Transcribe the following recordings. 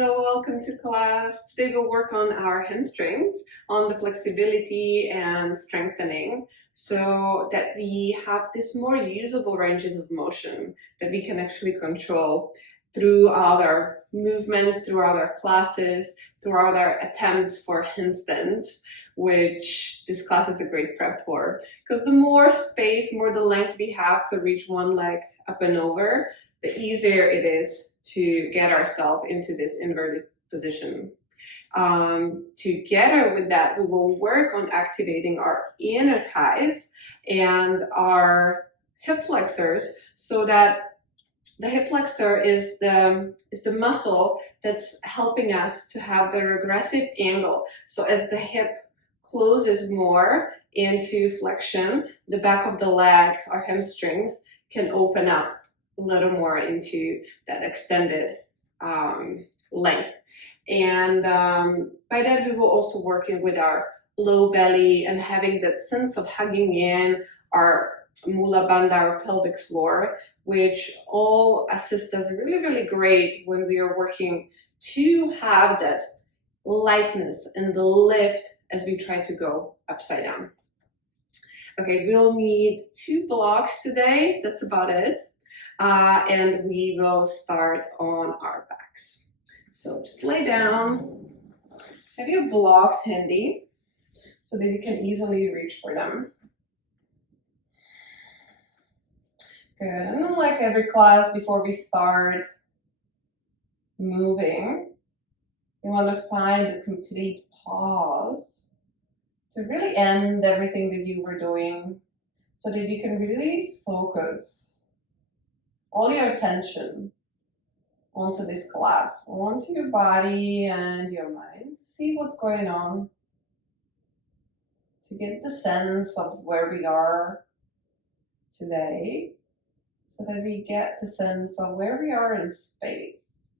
Hello, welcome to class. Today we'll work on our hamstrings, on the flexibility and strengthening, so that we have this more usable ranges of motion that we can actually control throughout our movements, throughout our classes, throughout our attempts for handstands, which this class is a great prep for. Because the more space, more the length we have to reach one leg up and over, the easier it is to get ourselves into this inverted position. Together with that, we will work on activating our inner thighs and our hip flexors, so that the hip flexor is the muscle that's helping us to have the regressive angle. So as the hip closes more into flexion, the back of the leg, our hamstrings, can open up a little more into that extended length. And by that, we will also work in with our low belly and having that sense of hugging in our mula bandha, our pelvic floor, which all assist us really, really great when we are working to have that lightness and the lift as we try to go upside down. Okay, we'll need 2 blocks today. That's about it. And we will start on our backs. So just lay down, have your blocks handy so that you can easily reach for them. Good, and then like every class, before we start moving, you want to find a complete pause to really end everything that you were doing so that you can really focus all your attention onto this class, onto your body and your mind, to see what's going on, to get the sense of where we are today, so that we get the sense of where we are in space.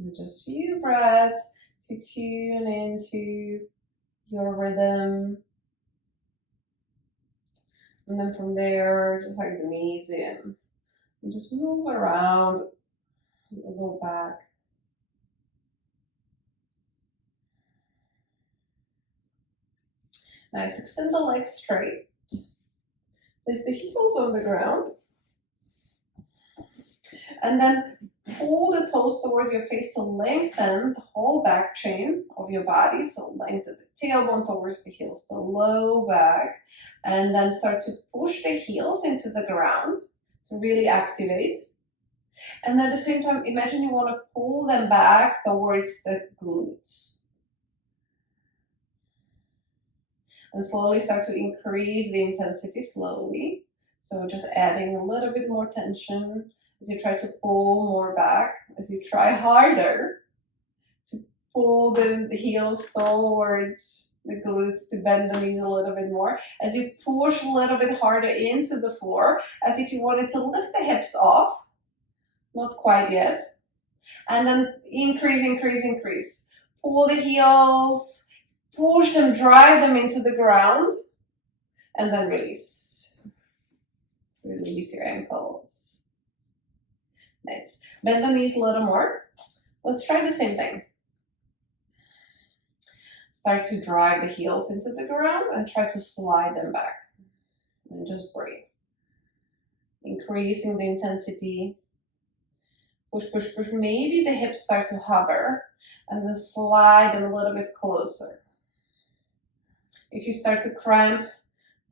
And just a few breaths to tune into your rhythm. And then from there, just hug the knees in and just move around your low back. Nice, extend the legs straight. Place the heels on the ground. And then pull the toes towards your face to lengthen the whole back chain of your body. So lengthen the tailbone towards the heels, the low back. And then start to push the heels into the ground to really activate. And then at the same time, imagine you want to pull them back towards the glutes. And slowly start to increase the intensity slowly. So just adding a little bit more tension as you try to pull more back, as you try harder to pull the heels towards the glutes, to bend the knees a little bit more, as you push a little bit harder into the floor, as if you wanted to lift the hips off. Not quite yet. And then increase. Pull the heels, push them, drive them into the ground, and then release. Release your ankles. Nice. Bend the knees a little more. Let's try the same thing. Start to drive the heels into the ground and try to slide them back. And just breathe. Increasing the intensity. Push. Maybe the hips start to hover and then slide them a little bit closer. If you start to cramp,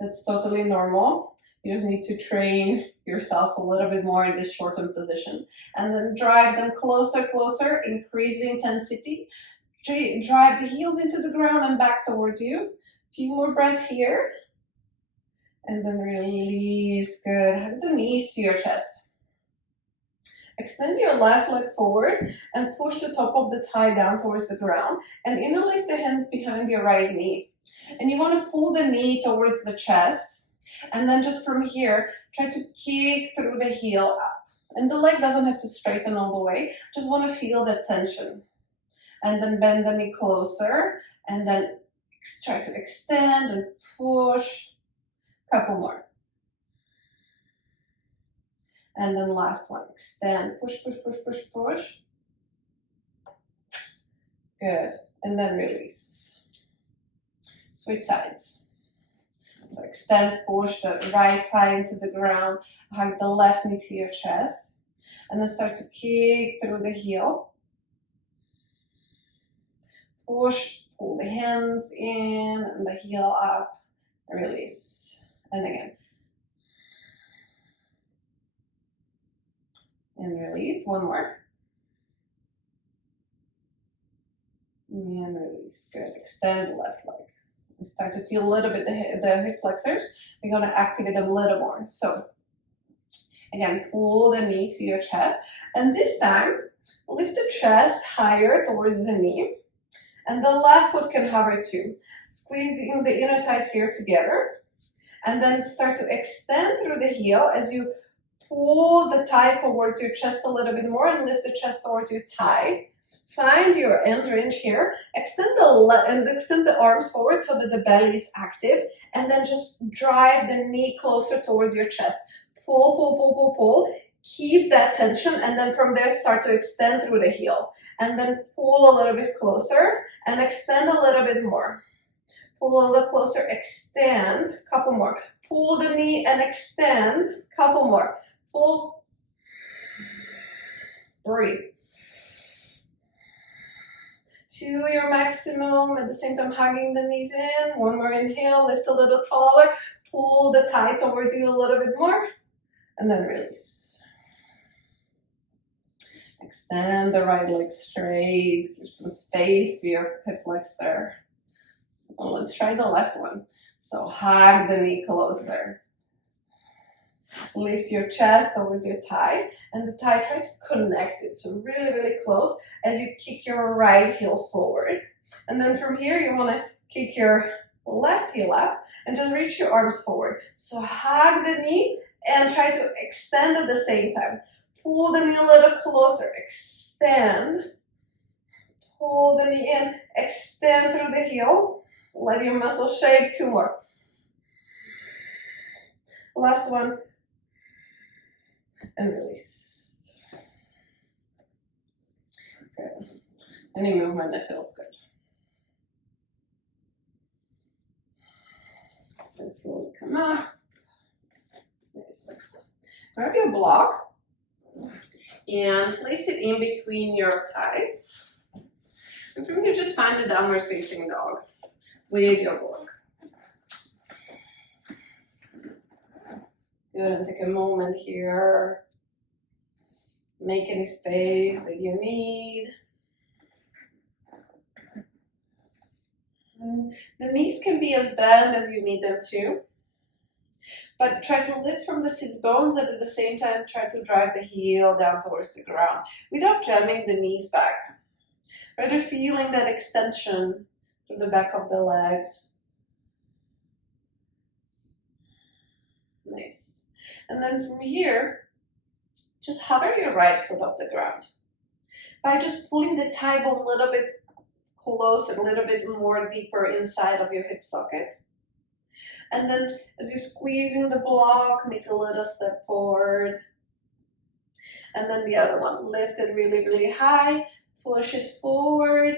that's totally normal. You just need to train yourself a little bit more in this shortened position. And then drive them closer, increase the intensity. Drive the heels into the ground and back towards you. A few more breaths here. And then release, good. Hug the knees to your chest. Extend your left leg forward and push the top of the thigh down towards the ground. And interlace the hands behind your right knee. And you want to pull the knee towards the chest. And then just from here, try to kick through the heel up. And the leg doesn't have to straighten all the way. Just want to feel that tension. And then bend the knee closer. And then try to extend and push. Couple more. And then last one, extend, push, push, push, push, push. Good, and then release. Switch sides. So extend, push the right thigh into the ground, hug the left knee to your chest, and then start to kick through the heel. Push, pull the hands in and the heel up, release. And again. And release, one more. And release, good. Extend the left leg. We start to feel a little bit the hip flexors. We're gonna activate them a little more. So again, pull the knee to your chest. And this time, lift the chest higher towards the knee. And the left foot can hover too. Squeeze the inner thighs here together. And then start to extend through the heel as you pull the thigh towards your chest a little bit more and lift the chest towards your thigh. Find your end range here. Extend the arms forward so that the belly is active. And then just drive the knee closer towards your chest. Pull, pull, pull, pull, pull. Keep that tension, and then from there start to extend through the heel. And then pull a little bit closer and extend a little bit more. Pull a little closer, extend, couple more. Pull the knee and extend, couple more. Pull, breathe. To your maximum, at the same time hugging the knees in. One more inhale, lift a little taller. Pull the thigh towards you a little bit more, and then release. Extend the right leg straight, give some space to your hip flexor. Well, let's try the left one. So hug the knee closer. Lift your chest towards your thigh, and the thigh, try to connect it. So really, really close as you kick your right heel forward. And then from here, you want to kick your left heel up and just reach your arms forward. So hug the knee and try to extend at the same time. Pull the knee a little closer, extend. Pull the knee in, extend through the heel. Let your muscles shake, two more. Last one. And release. Good. Any movement that feels good. And slowly come up. Nice. Grab your block and place it in between your thighs. And from here, just find the downward facing dog with your block. Good, and take a moment here. Make any space that you need. And the knees can be as bent as you need them to. But try to lift from the sits bones and at the same time try to drive the heel down towards the ground without jamming the knees back. Rather feeling that extension through the back of the legs. Nice. And then from here, just hover your right foot off the ground by just pulling the thigh bone a little bit close, a little bit more deeper inside of your hip socket. And then as you're squeezing the block, make a little step forward. And then the other one, lift it really, really high, push it forward.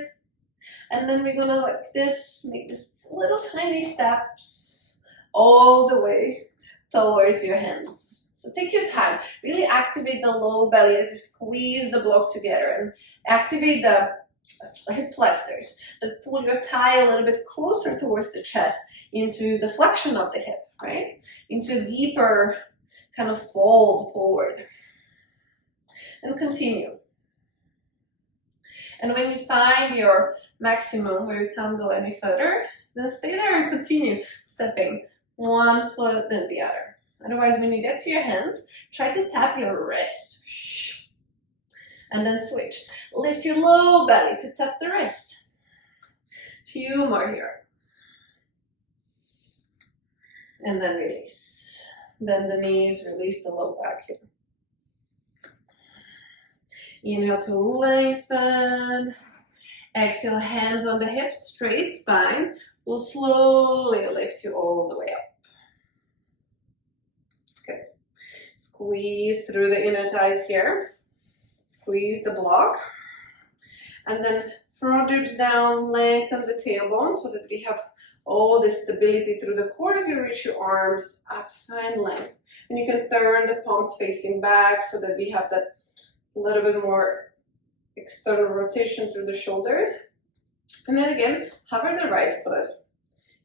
And then we're gonna like this, make this little tiny steps all the way towards your hands. So take your time, really activate the low belly as you squeeze the block together and activate the hip flexors. But pull your thigh a little bit closer towards the chest into the flexion of the hip, right? Into a deeper kind of fold forward. And continue. And when you find your maximum where you can't go any further, then stay there and continue stepping one foot then the other. Otherwise, when you get to your hands, try to tap your wrist. And then switch. Lift your low belly to tap the wrist. Few more here. And then release. Bend the knees, release the low back here. Inhale to lengthen. Exhale, hands on the hips, straight spine. We'll slowly lift you all the way up. Good. Squeeze through the inner thighs here. Squeeze the block. And then front ribs down, lengthen the tailbone so that we have all the stability through the core as you reach your arms up, find length. And you can turn the palms facing back so that we have that little bit more external rotation through the shoulders. And then again, hover the right foot.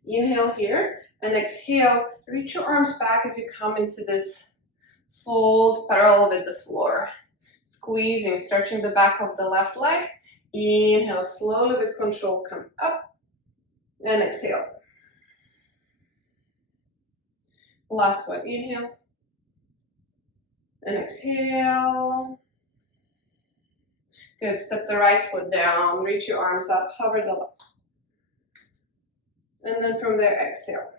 Inhale here and exhale. Reach your arms back as you come into this fold parallel with the floor. Squeezing, stretching the back of the left leg. Inhale, slowly with control, come up and exhale. Last one, inhale and exhale. Good, step the right foot down, reach your arms up, hover the left. And then from there, exhale.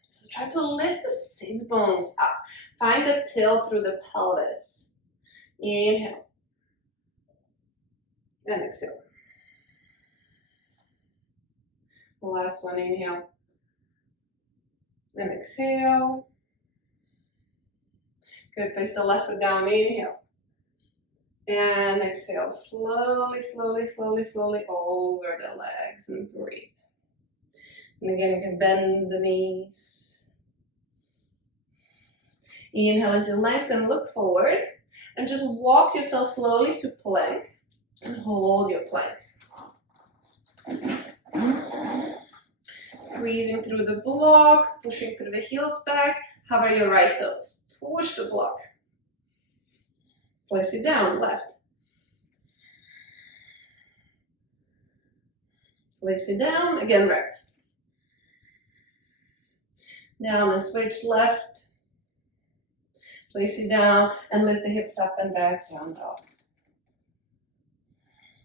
So try to lift the sit bones up. Find the tilt through the pelvis. Inhale. And exhale. Last one, inhale. And exhale. Good, place the left foot down, inhale. And exhale, slowly, slowly, slowly, slowly over the legs and breathe. And again, you can bend the knees. Inhale as you lengthen, look forward. And just walk yourself slowly to plank. And hold your plank. Squeezing through the block, pushing through the heels back. Hover your right toes. Push the block. Place it down, left. Place it down, again right. Down and switch left. Place it down and lift the hips up and back, down dog.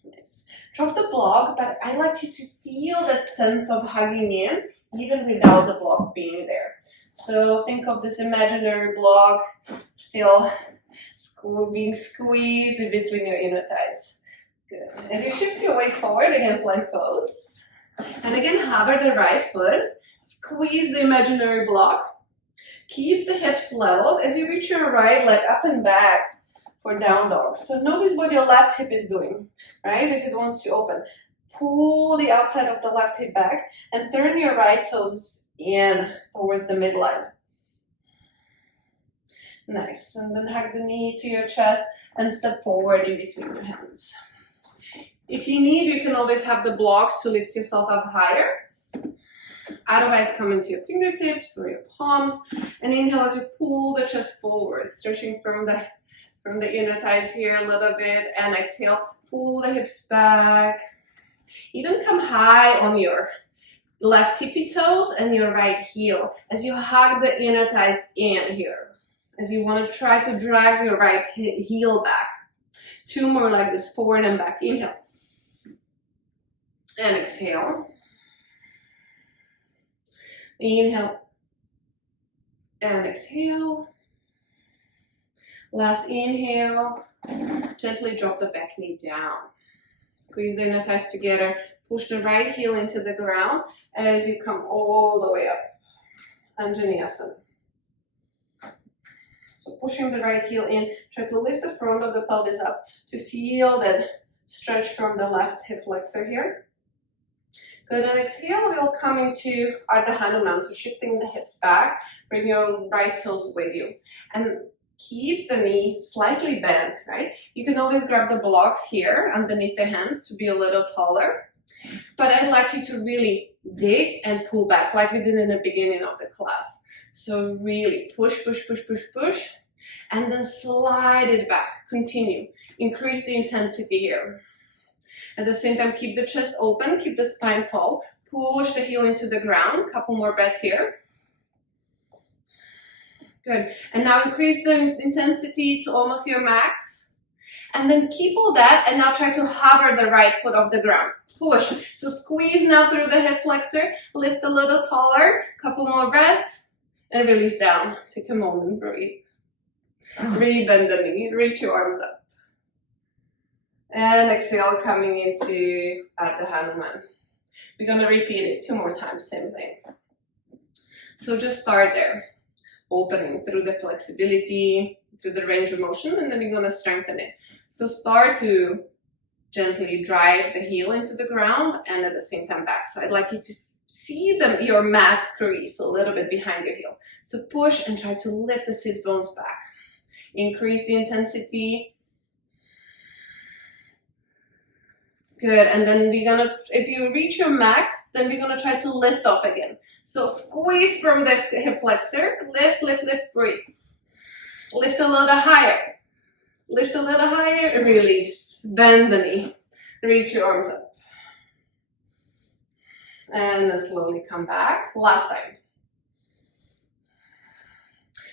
Nice. Drop the block, but I like you to feel that sense of hugging in, even without the block being there. So think of this imaginary block still being squeezed in between your inner thighs. Good. As you shift your weight forward, again, plank pose. And again, hover the right foot. Squeeze the imaginary block. Keep the hips leveled as you reach your right leg up and back for down dog. So notice what your left hip is doing, right? If it wants to open. Pull the outside of the left hip back and turn your right toes in towards the midline. Nice. And then hug the knee to your chest and step forward in between your hands. If you need, you can always have the blocks to lift yourself up higher. Otherwise, come into your fingertips or your palms and inhale as you pull the chest forward, stretching from the inner thighs here a little bit, and exhale, pull the hips back. Even come high on your left tippy toes and your right heel as you hug the inner thighs in here. As you want to try to drag your right heel back. Two more like this, forward and back. Inhale. And exhale. Inhale. And exhale. Last inhale. Gently drop the back knee down. Squeeze the inner thighs together. Push the right heel into the ground as you come all the way up. Anjaneyasana. So pushing the right heel in, try to lift the front of the pelvis up to feel that stretch from the left hip flexor here. Good, and exhale, we'll come into Ardha Hanuman, so shifting the hips back, bring your right toes with you. And keep the knee slightly bent, right? You can always grab the blocks here underneath the hands to be a little taller. But I'd like you to really dig and pull back like we did in the beginning of the class. So really push, push, push, push, push, and then slide it back. Continue. Increase the intensity here. At the same time, keep the chest open, keep the spine tall, push the heel into the ground. Couple more breaths here. Good. And now increase the intensity to almost your max. And then keep all that, and now try to hover the right foot off the ground. Push. So squeeze now through the hip flexor, lift a little taller, couple more breaths. And release down. Take a moment, breathe. Really bend the knee, reach your arms up. And exhale, coming into Ardha Hanuman. We're gonna repeat it 2 more times, same thing. So just start there. Opening through the flexibility, to the range of motion, and then you're gonna strengthen it. So start to gently drive the heel into the ground and at the same time back. So I'd like you to see your mat crease a little bit behind your heel. So push and try to lift the sit bones back. Increase the intensity. Good, and then we're gonna, if you reach your max, then we're gonna try to lift off again. So squeeze from the hip flexor, lift, lift, lift, breathe. Lift a little higher. Lift a little higher, release. Bend the knee. Reach your arms up. And then slowly come back. Last time.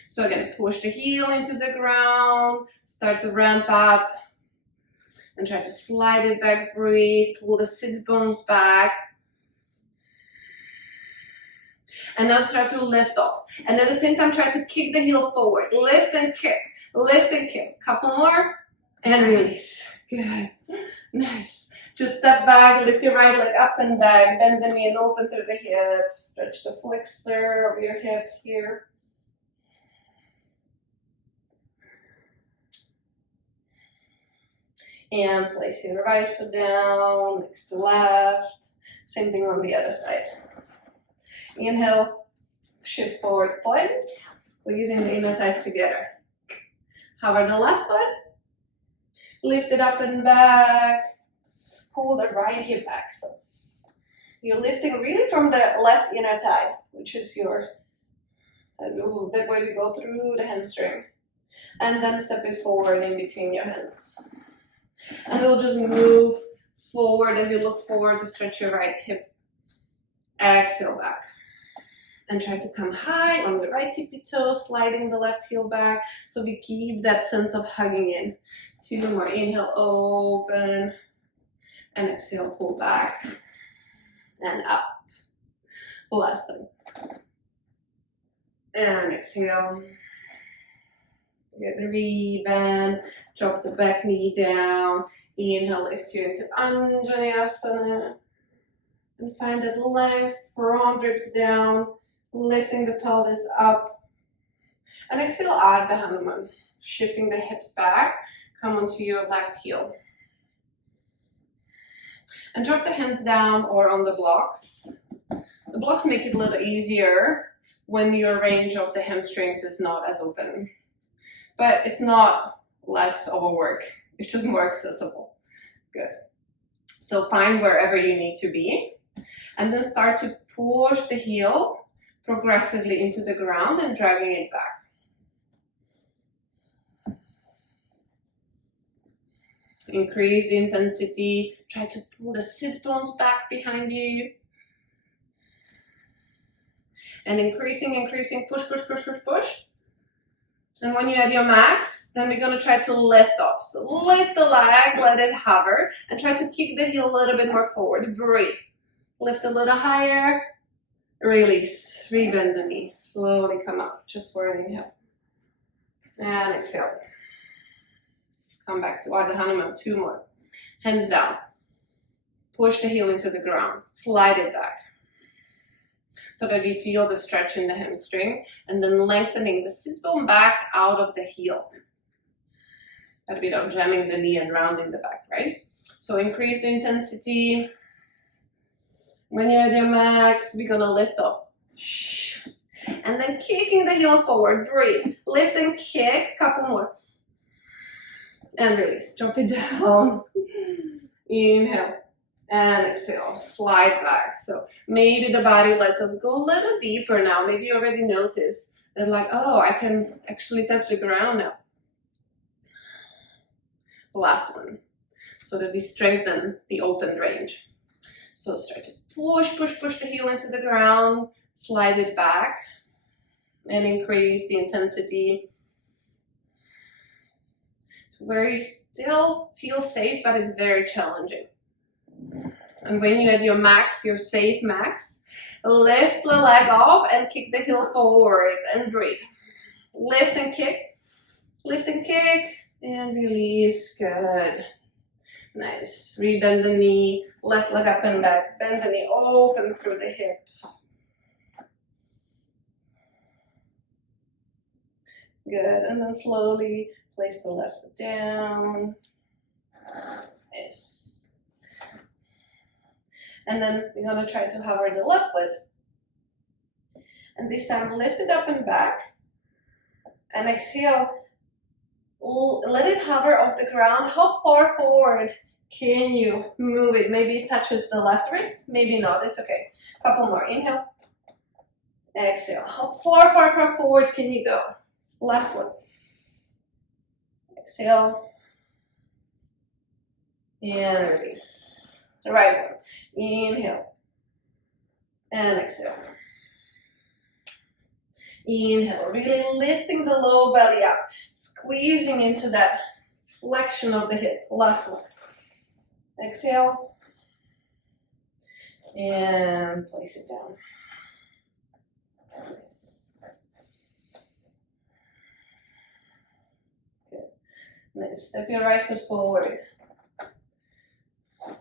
So again, push the heel into the ground. Start to ramp up. And try to slide it back, breathe. Pull the sit bones back. And now start to lift off. And at the same time, try to kick the heel forward. Lift and kick. Lift and kick. Couple more. And release. Good. Nice. Just step back, lift your right leg up and back, bend the knee and open through the hip. Stretch the flexor of your hip here. And place your right foot down, next to left. Same thing on the other side. Inhale, shift forward plank, squeezing the inner thighs together. Hover the left foot, lift it up and back. Pull the right hip back. So you're lifting really from the left inner thigh, which is that way we go through the hamstring. And then step it forward in between your hands. And we'll just move forward as you look forward to stretch your right hip. Exhale back. And try to come high on the right tippy toe, sliding the left heel back. So we keep that sense of hugging in. 2 more. Inhale, open. And exhale, pull back and up. Last time. And exhale. Get the rebend. Drop the back knee down. Inhale, lift you into Anjaneyasana. And find that length, front ribs down. Lifting the pelvis up. And exhale, Ardha Hanuman. Shifting the hips back. Come onto your left heel. And drop the hands down or on the blocks. The blocks make it a little easier when your range of the hamstrings is not as open. But it's not less of a work. It's just more accessible. Good. So find wherever you need to be. And then start to push the heel progressively into the ground and dragging it back. Increase the intensity. Try to pull the sit bones back behind you. And increasing, push, push, push, push, push. And when you're at your max, then we're going to try to lift off. So lift the leg, let it hover, and try to kick the heel a little bit more forward. Breathe. Lift a little higher. Release. Rebend the knee. Slowly come up, just for an inhale. And exhale. Come back to Ardha Hanuman. 2 more. Hands down. Push the heel into the ground. Slide it back. So that we feel the stretch in the hamstring. And then lengthening the sit bone back out of the heel. But without jamming the knee and rounding the back, right? So increase the intensity. When you're at your max, we're going to lift off. And then kicking the heel forward. Breathe. Lift and kick. Couple more. And release. Drop it down. Inhale. And exhale. Slide back. So maybe the body lets us go a little deeper now. Maybe you already noticed that, like, oh, I can actually touch the ground now. The last one. So that we strengthen the open range. So start to push, push, push the heel into the ground. Slide it back. And increase the intensity. Where you still feel safe, but it's very challenging. And when you're at your max, your safe max, lift the leg off and kick the heel forward and breathe. Lift and kick, and release. Good. Nice. Rebend the knee, left leg up and back. Bend the knee, open through the hip. Good, and then slowly place the left foot down. Yes. And then we're gonna try to hover the left foot. And this time lift it up and back. And exhale, let it hover off the ground. How far forward can you move it? Maybe it touches the left wrist, maybe not, it's okay. Couple more, inhale. Exhale, how far forward can you go? Last one. Exhale. And release. The right one. Inhale. And exhale. Inhale. Really lifting the low belly up. Squeezing into that flexion of the hip. Last one. Exhale. And place it down. Nice. Good. Nice. Step your right foot forward.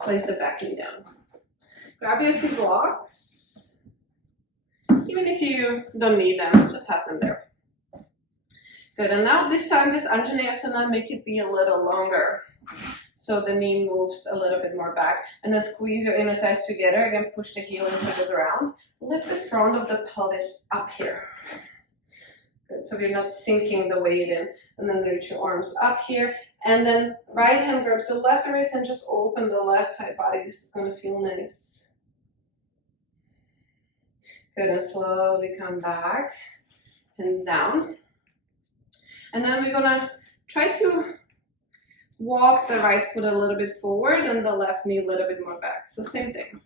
Place the back knee down. Grab your 2 blocks. Even if you don't need them, just have them there. Good, and now this time, this Anjaneyasana, make it be a little longer. So the knee moves a little bit more back. And then squeeze your inner thighs together. Again, push the heel into the ground. Lift the front of the pelvis up here. Good, so you're not sinking the weight in. And then reach your arms up here. And then right hand grabs the left wrist and just open the left side body. This is going to feel nice. Good, and slowly come back. Hands down. And then we're going to try to walk the right foot a little bit forward and the left knee a little bit more back. So same thing.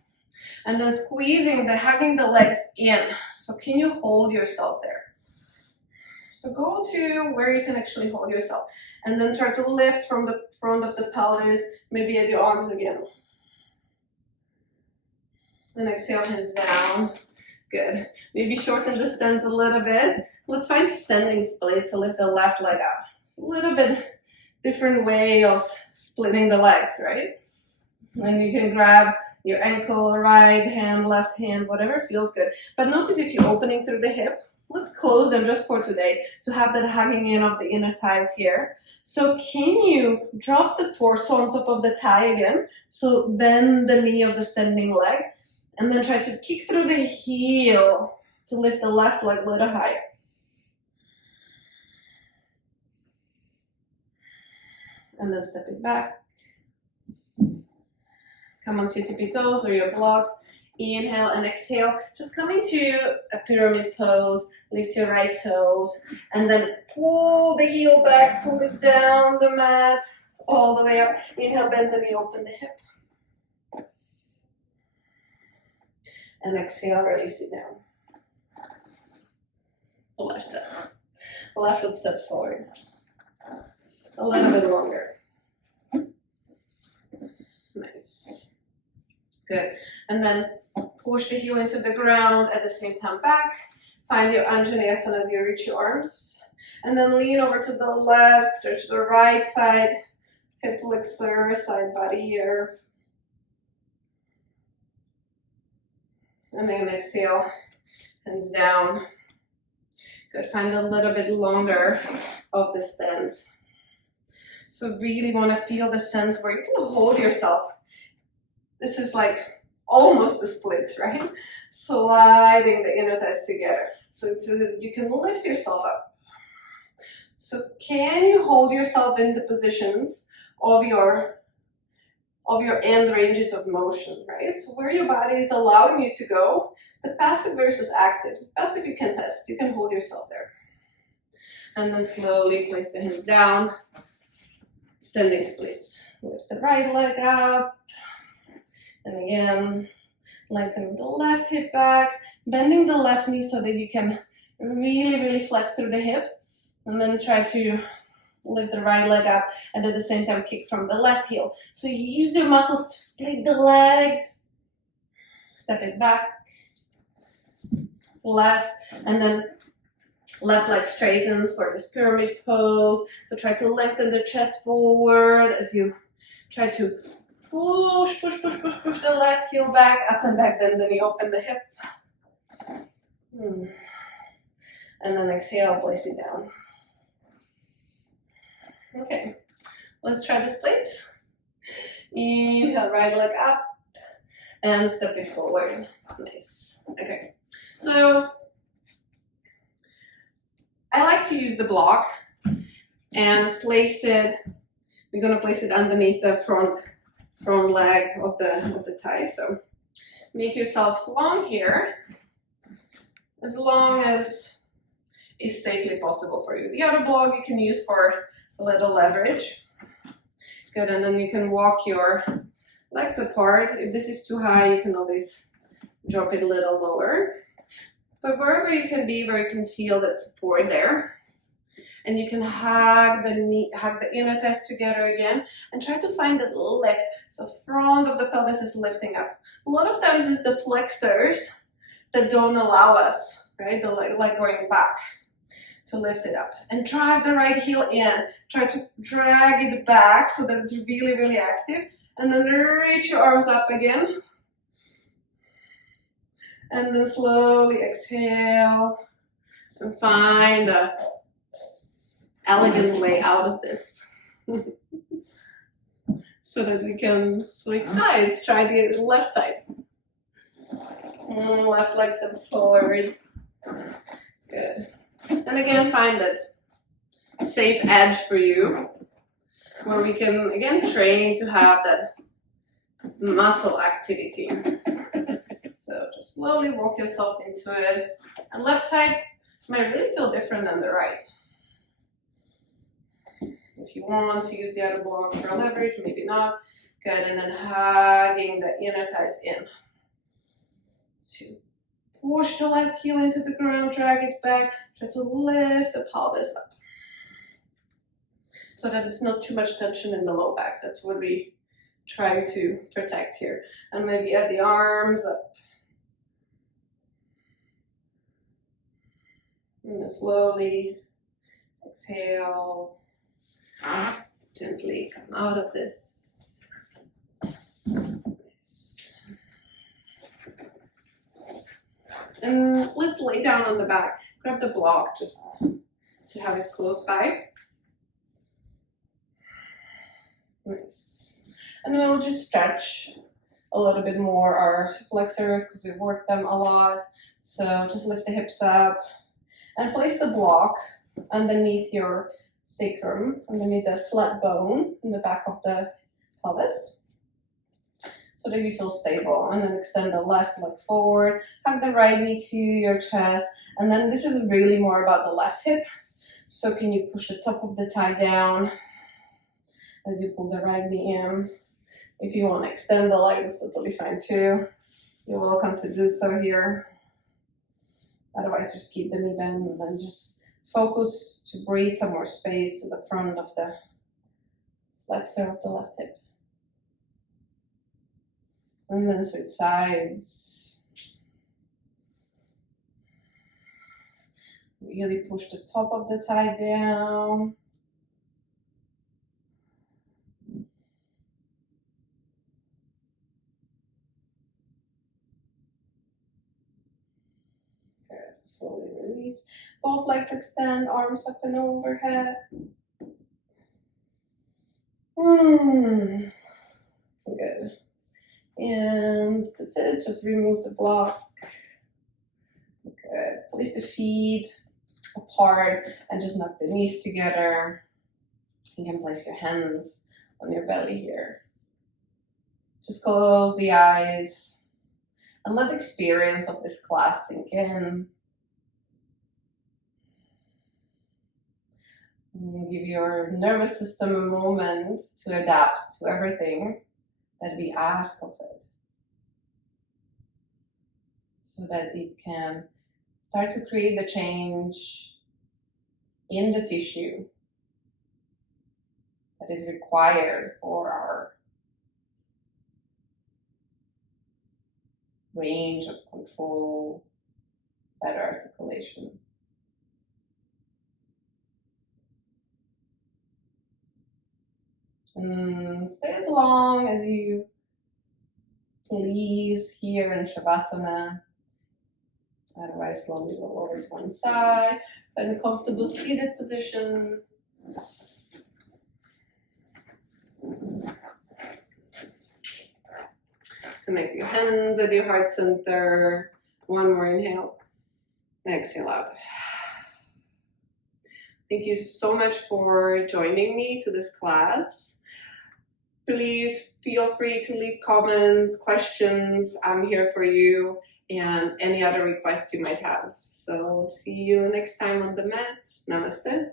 And then squeezing, hugging the legs in. So can you hold yourself there? So go to where you can actually hold yourself. And then try to lift from the front of the pelvis, maybe at your arms again. And exhale, hands down. Good. Maybe shorten the stance a little bit. Let's find standing split. So lift the left leg up. It's a little bit different way of splitting the legs, right? And you can grab your ankle, right hand, left hand, whatever feels good. But notice if you're opening through the hip, let's close them just for today to have that hugging in of the inner thighs here. So can you drop the torso on top of the thigh again? So bend the knee of the standing leg and then try to kick through the heel to lift the left leg a little higher. And then step it back. Come onto your tippy toes or your blocks. Inhale and exhale. Just come into a pyramid pose. Lift your right toes. And then pull the heel back. Pull it down the mat. All the way up. Inhale, bend the knee, open the hip. And exhale, release it down. Left side. Left foot steps forward. A little bit longer. Nice. Good. And then push the heel into the ground at the same time back. Find your Anjaneyasana as you reach your arms. And then lean over to the left, stretch the right side, hip flexor, side body here. And then exhale, hands down. Good. Find a little bit longer of the stance. So really want to feel the sense where you can hold yourself. This is like almost a split, right? Sliding the inner thighs together. So you can lift yourself up. So can you hold yourself in the positions of your end ranges of motion, right? So where your body is allowing you to go, the passive versus active. Passive you can test, you can hold yourself there. And then slowly place the hands down. Standing splits. Lift the right leg up. And again, lengthening the left hip back. Bending the left knee so that you can really flex through the hip. And then try to lift the right leg up and at the same time kick from the left heel. So you use your muscles to split the legs. Step it back. Left. And then left leg straightens for this pyramid pose. So try to lengthen the chest forward as you try to push the left heel back, up and back, bend the knee, open the hip. And then exhale, place it down. Okay, let's try the splits. Inhale, right leg up and step it forward. Nice. Okay, so I like to use the block and place it. We're gonna place it underneath the front leg of the thigh. So make yourself long here, as long as is safely possible for you. The other block you can use for a little leverage. Good, and then you can walk your legs apart. If this is too high, you can always drop it a little lower. But wherever you can be, where you can feel that support there. And you can hug the knee, hug the inner thighs together again, and try to find that lift. So front of the pelvis is lifting up. A lot of times it's the flexors that don't allow us, right? The leg going back to lift it up. And drive the right heel in. Try to drag it back so that it's really, really active. And then reach your arms up again. And then slowly exhale and find a elegant way out of this. So that we can switch sides. Try the left side. Left leg steps forward. Good. And again, find that safe edge for you, where we can again train to have that muscle activity. So just slowly walk yourself into it. And left side might really feel different than the right. If you want to use the other block for leverage, maybe not. Good, and then hugging the inner thighs in. To push the left heel into the ground, drag it back. Try to lift the pelvis up. So that it's not too much tension in the low back. That's what we trying to protect here. And maybe add the arms up. And then slowly exhale. Gently come out of this. Nice. And let's lay down on the back. Grab the block just to have it close by. Nice. And we'll just stretch a little bit more our flexors because we work them a lot. So just lift the hips up and place the block underneath your sacrum, underneath the flat bone in the back of the pelvis, so that you feel stable. And then extend the left leg forward, hug the right knee to your chest, and then this is really more about the left hip. So can you push the top of the thigh down as you pull the right knee in? If you want to extend the leg, that's totally fine too. You're welcome to do so here. Otherwise, just keep the knee bent and then just focus to breathe some more space to the front of the flexor of the left hip. And then switch sides. Really push the top of the thigh down. Good. Slowly release. Both legs extend, arms up and overhead. Good. And that's it. Just remove the block. Good. Place the feet apart and just knock the knees together. You can place your hands on your belly here. Just close the eyes and let the experience of this class sink in. And give your nervous system a moment to adapt to everything that we ask of it, so that it can start to create the change in the tissue that is required for our range of control, better articulation. And stay as long as you please here in Shavasana. Otherwise, slowly roll over to one side. Find a comfortable seated position. Connect your hands at your heart center. One more inhale. Exhale out. Thank you so much for joining me to this class. Please feel free to leave comments, questions. I'm here for you, and any other requests you might have. So see you next time on the mat. Namaste.